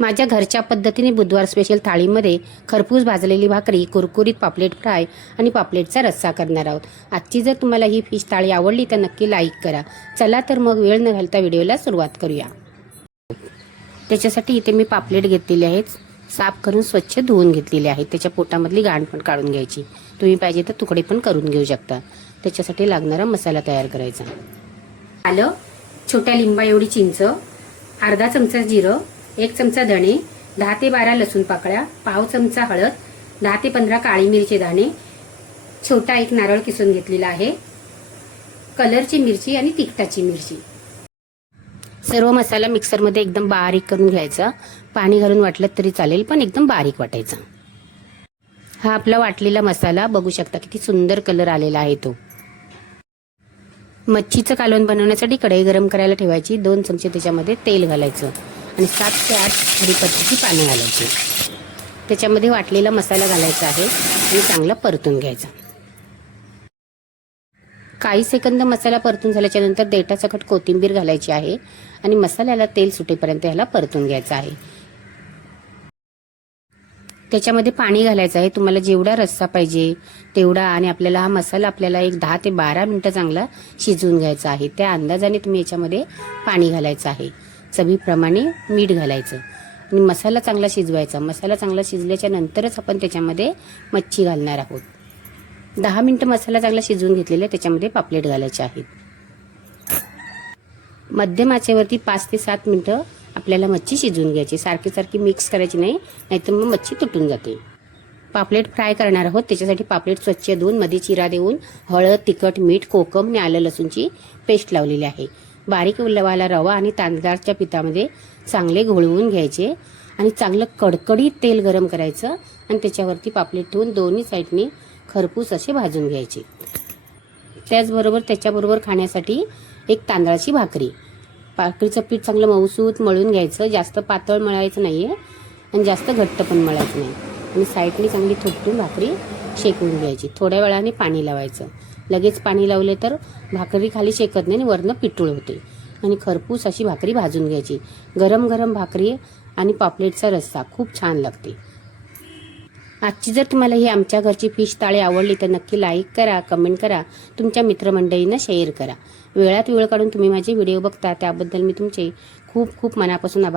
माझ्या घरच्या पद्धतीने बुधवार स्पेशल थाळीमध्ये खरपूस भाजलेली भाकरी, कुरकुरीत पापलेट फ्राय आणि पापलेटचा रस्सा करणार आहोत। आजची जर तुम्हाला ही फिश थाळी आवडली तर नक्की लाईक करा। चला तर मग वेळ न घालता व्हिडिओला सुरुवात करूया। त्याच्यासाठी इथे मी पापलेट घेतलेले आहेत, साफ करून स्वच्छ धुवून घेतलेले आहेत। त्याच्या पोटामधली गाण पण काढून घ्यायची। तुम्ही पाहिजे तर तुकडे पण करून घेऊ शकता। त्याच्यासाठी लागणारा मसाला तयार करायचा। आलं, छोट्या लिंबा एवढी चिंच, अर्धा चमचा जिरं, 1 चमचा धणे, 10 ते 12 लसूण पाकळ्या, पाव चमचा हळद, 10 ते 15 काळी मिरची दाणे, छोटा एक नारळ किसून घेतलेला आहे, कलरची मिरची आणि तिखटाची मिरची। सर्व मसाला मिक्सरमध्ये एकदम बारीक करून घ्यायचा। पाणी घालून वाटलं तरी चालेल, पण एकदम बारीक वाटायचा। हा आपला वाटलेला मसाला बघू शकता किती सुंदर कलर आलेला आहे तो। मच्छीचं कालवण बनवण्यासाठी कढई गरम करायला ठेवायची। 2 चमचे त्याच्यामध्ये तेल घालायचं आणि 7 ते 8 कढीपत्त्याची पाने घालायची। त्याच्यामध्ये वाटलेला मसाला घालायचा आहे आणि चांगला परतून घ्यायचा। काही सेकंद मसाला परतून झाल्याच्या नंतर देठासकट कोथिंबीर घालायची आहे आणि मसाल्याला तेल सुटेपर्यंत ह्याला परतून घ्यायचं आहे। त्याच्यामध्ये पाणी घालायचं आहे, तुम्हाला जेवढा रस्सा पाहिजे तेवढा, आणि आपल्याला हा मसाला एक 10 ते 12 मिनिटं चांगला शिजवून घ्यायचा आहे। त्या अंदाजाने तुम्ही याच्यामध्ये पाणी घालायचं आहे। चवीप्रमाणे मीठ घालायचं आणि मसाला चांगला शिजवायचा। मसाला चांगला शिजल्याच्या नंतरच आपण त्याच्यामध्ये मच्छी घालणार आहोत। 10 मिनिटं मसाला चांगला शिजवून घेतलेला, त्याच्यामध्ये पापलेट घालायचे आहेत। मध्यम आचेवरती 5 ते 7 मिनिटं आपल्याला मच्छी शिजवून घ्यायची। सारखी सारखी मिक्स करायची नाही, नाहीतर मग मच्छी तुटून जाते। पापलेट फ्राय करणार आहोत, त्याच्यासाठी पापलेट स्वच्छ धुवून मध्ये चिरा देऊन हळद, तिखट, मीठ, कोकम आणि आलं लसूणची पेस्ट लावलेली आहे। बारीक वाला रवा आणि तांदळाच्या पिठामध्ये चांगले घोळवून घ्यायचे आणि चांगलं कडकडीत तेल गरम करायचं आणि त्याच्यावरती पापलेट ठेवून दोन्ही साईडनी खरपूस असे भाजून घ्यायचे। त्याचबरोबर त्याच्याबरोबर खाण्यासाठी एक तांदळाची भाकरी, भाकरीचं पीठ चांगलं मऊसूत मळून घ्यायचं। जास्त पातळ मळायचं नाहीये आणि जास्त घट्ट पण मळायचं नाही, आणि साईडनी चांगली थोपटून भाकरी शेकवून घ्यायची। थोड्या वेळाने पाणी लावायचं। लगेच पाणी लावले तर भाकरी खाली शेकत नाही आणि वरनं पिठूळ होते, आणि खरपूस अशी भाकरी भाजून घ्यायची। गरम गरम भाकरी आणि पापलेटचा रस्सा खूप छान लागते। आजची जर तुम्हाला ही आमच्या घरची फिश थाळी आवडली तर नक्की लाईक करा, कमेंट करा, तुमच्या मित्रमंडळींना शेअर करा। वेळात वेळ काढून तुम्ही माझे व्हिडिओ बघता त्याबद्दल मी तुमचे खूप खूप मनापासून आभार